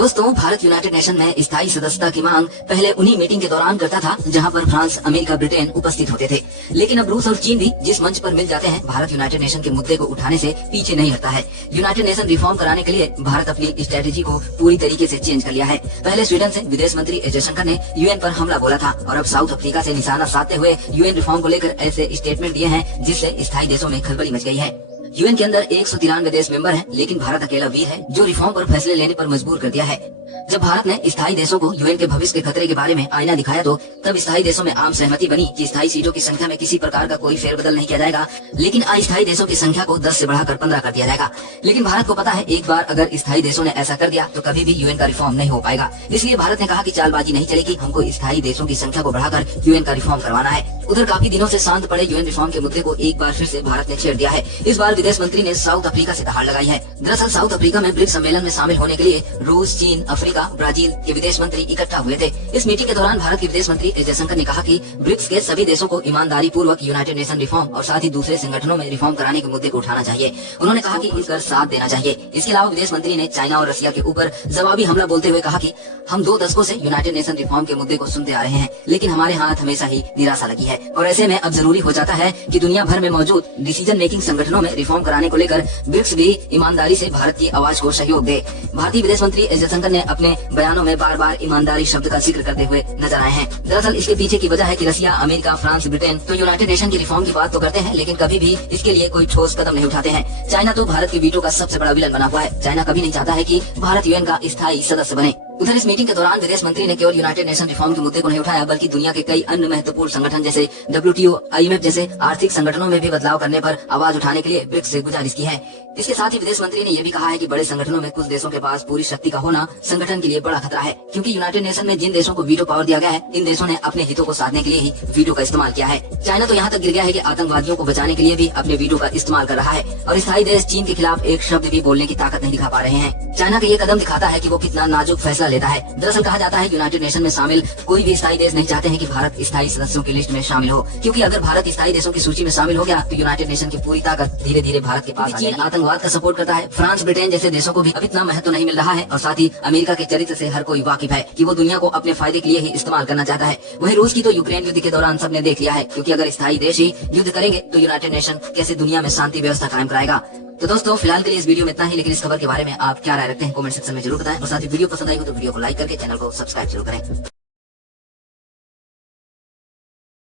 दोस्तों, Bharat United nation में स्थायी सदस्यता की मांग पहले उन्हीं मीटिंग के दौरान करता था जहां पर फ्रांस, अमेरिका, ब्रिटेन उपस्थित होते थे। लेकिन अब रूस और चीन भी जिस मंच पर मिल जाते हैं, भारत यूनाइटेड नेशन के मुद्दे को उठाने से पीछे नहीं हटता है। यूनाइटेड नेशन रिफॉर्म कराने के लिए भारत अपनी स्ट्रेटेजी को पूरी तरीके से चेंज कर लिया है। पहले स्वीडन से विदेश मंत्री एस जयशंकर ने यूएन पर हमला बोला था और अब साउथ अफ्रीका से निशाना साधते हुए यूएन रिफॉर्म को लेकर ऐसे स्टेटमेंट दिए हैं जिससे स्थायी देशों में खलबली मच गई है। यूएन के अंदर 193 देश मेंबर हैं, लेकिन भारत अकेला वीर है जो रिफॉर्म पर फैसले लेने पर मजबूर कर दिया है। जब भारत ने स्थायी देशों को यूएन के भविष्य के खतरे के बारे में आईना दिखाया तो तब स्थायी देशों में आम सहमति बनी कि स्थायी सीटों की संख्या में किसी प्रकार का कोई फेरबदल नहीं किया जाएगा, लेकिन अस्थायी देशों की संख्या को 10 से बढ़ाकर 15 कर दिया जाएगा। लेकिन भारत को पता है, एक बार अगर स्थायी देशों ने ऐसा कर दिया तो कभी भी यूएन का रिफॉर्म नहीं हो पाएगा। इसलिए भारत ने कहा कि चालबाजी नहीं चलेगी, हमको स्थायी देशों की संख्या को बढ़ाकर यूएन का रिफॉर्म करवाना है। उधर काफी दिनों से शांत पड़े यूएन रिफॉर्म के मुद्दे को एक बार फिर से भारत ने छेड़ दिया है। इस बार विदेश मंत्री ने साउथ अफ्रीका से दहाड़ लगाई है। दरअसल साउथ अफ्रीका में ब्रिक्स सम्मेलन में शामिल होने के लिए रूस, चीन, अफ्रीका, ब्राजील के विदेश मंत्री इकट्ठा हुए थे। इस मीटिंग के दौरान भारत के विदेश मंत्री एस जयशंकर ने कहा कि ब्रिक्स के सभी देशों को ईमानदारी पूर्वक यूनाइटेड नेशन रिफॉर्म और साथ ही दूसरे संगठनों में रिफॉर्म कराने के मुद्दे को उठाना चाहिए। उन्होंने कहा कि इसका साथ देना चाहिए। इसके अलावा विदेश मंत्री ने चाइना और रशिया के ऊपर जवाबी हमला बोलते हुए कहा कि हम 2 दशकों से यूनाइटेड नेशन रिफॉर्म के मुद्दे को सुनते आ रहे हैं, लेकिन हमारे हाथ हमेशा ही निराशा लगी है और ऐसे में अब जरूरी हो जाता है कि दुनिया भर में मौजूद डिसीजन मेकिंग संगठनों में रिफॉर्म कराने को लेकर ब्रिक्स भी ईमानदारी से भारत की आवाज को सहयोग दे। भारतीय विदेश मंत्री एस जयशंकर ने अपने बयानों में बार बार ईमानदारी शब्द का जिक्र करते हुए नजर आए हैं। दरअसल इसके पीछे की वजह है कि रशिया, अमेरिका, फ्रांस, ब्रिटेन तो यूनाइटेड नेशन की रिफॉर्म की बात तो करते हैं, लेकिन कभी भी इसके लिए कोई ठोस कदम नहीं उठाते हैं। चाइना तो भारत के वीटो का सबसे बड़ा विलन बना हुआ है। चाइना कभी नहीं चाहता है कि भारत यूएन का स्थायी सदस्य बने। उधर इस मीटिंग के दौरान विदेश मंत्री ने केवल यूनाइटेड नेशन रिफॉर्म के मुद्दे को नहीं उठाया, बल्कि दुनिया के कई अन्य महत्वपूर्ण संगठन जैसे WTO, IMF जैसे आर्थिक संगठनों में भी बदलाव करने पर आवाज उठाने के लिए ब्रिक्स से गुजारिश की है। इसके साथ ही विदेश मंत्री ने यह भी कहा है कि बड़े संगठनों में कुछ देशों के पास पूरी शक्ति का होना संगठन के लिए बड़ा खतरा है, क्योंकि यूनाइटेड नेशन में जिन देशों को वीटो पावर दिया गया है, इन देशों ने अपने हितों को साधने के लिए ही वीटो का इस्तेमाल किया है। चाइना तो यहाँ तक गिर गया है कि आतंकवादियों को बचाने के लिए भी अपने वीटो का इस्तेमाल कर रहा है और स्थायी देश चीन के खिलाफ एक शब्द भी बोलने की ताकत नहीं दिखा पा रहे हैं। चाइना का ये कदम दिखाता है कि वो कितना नाजुक फैसला लेता है। दरअसल कहा जाता है यूनाइटेड नेशन में शामिल कोई भी स्थायी देश नहीं चाहते हैं कि भारत स्थायी सदस्यों की लिस्ट में शामिल हो, क्योंकि अगर भारत स्थायी देशों की सूची में शामिल हो गया तो यूनाइटेड नेशन की पूरी ताकत धीरे धीरे भारत के पास आ जाएगी। आतंकवाद का सपोर्ट करता है। फ्रांस, ब्रिटेन जैसे देशों को भी अब इतना महत्व नहीं मिल रहा है और साथ ही अमेरिका के चरित्र से हर कोई वाकिफ है कि वो दुनिया को अपने फायदे के लिए ही इस्तेमाल करना चाहता है। वहीं रूस की तो यूक्रेन युद्ध के दौरान सबने देख लिया है, क्योंकि अगर स्थायी देश ही युद्ध करेंगे तो यूनाइटेड नेशन कैसे दुनिया में शांति व्यवस्था कायम कराएगा। तो दोस्तों, फिलहाल के लिए इस वीडियो में इतना ही, लेकिन इस खबर के बारे में आप क्या राय रखते हैं कमेंट सेक्शन में जरूर बताएं और साथ ही वीडियो पसंद आई हो तो वीडियो को लाइक करके चैनल को सब्सक्राइब जरूर करें।